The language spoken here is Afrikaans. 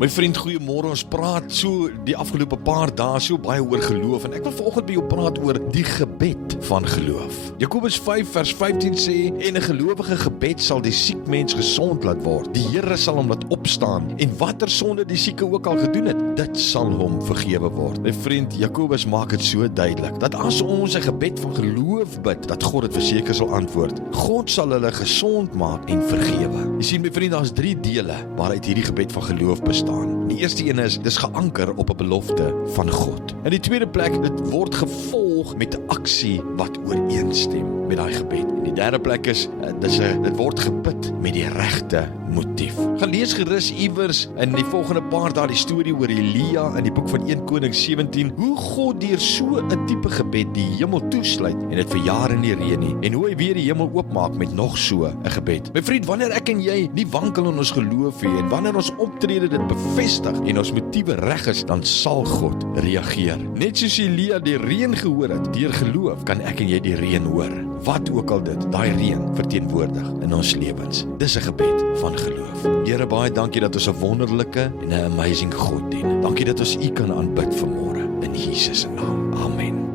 My vriend, goeiemôre. Ons praat so die afgelope paar dae so baie oor geloof en ek wil vanoggend by jou praat oor die gebed van geloof. Jakobus 5 vers 15 sê, en 'n gelowige gebed sal die siek mens gesond laat word. Die Here sal hom laat opstaan en watter sonde die sieke ook al gedoen het, dit sal hom vergewe word. My vriend, Jakobus maak dit so duidelik, dat as ons 'n gebed van geloof bid, dat God dit verseker sal antwoord. God sal hulle gesond maak en vergewe. Jy sien my vriend, daar's 3 dele waaruit hierdie gebed van geloof bestaan. Die eerste een is, dis geanker op 'n belofte van God. In die tweede plek, dit word gevolg met 'n aksie wat ooreenstem met daai gebed. En die derde plek is, dit word gebid met die regte motief. Gaan lees gerus iewers in die volgende paar dae die storie oor Elia in die boek van 1 Konings 17, hoe God deur so 'n tipe gebed die hemel toesluit en dit vir jare nie reën nie, en hoe hy weer die hemel oopmaak met nog so 'n gebed. My vriend, wanneer ek en jy nie wankel in ons geloof nie, en wanneer ons optrede dit bevestig en ons motiewe reg is, dan sal God reageer. Net soos Elia die reën gehoor het, deur geloof kan ek en jy die reën hoor. Wat ook al dit, daai reën verteenwoordig in ons lewens. Dis 'n gebed van geloof. Here, baie dankie dat ons 'n wonderlike en 'n amazing God dien. Dankie dat ons U kan aanbid vanmôre in Jesus se naam. Amen.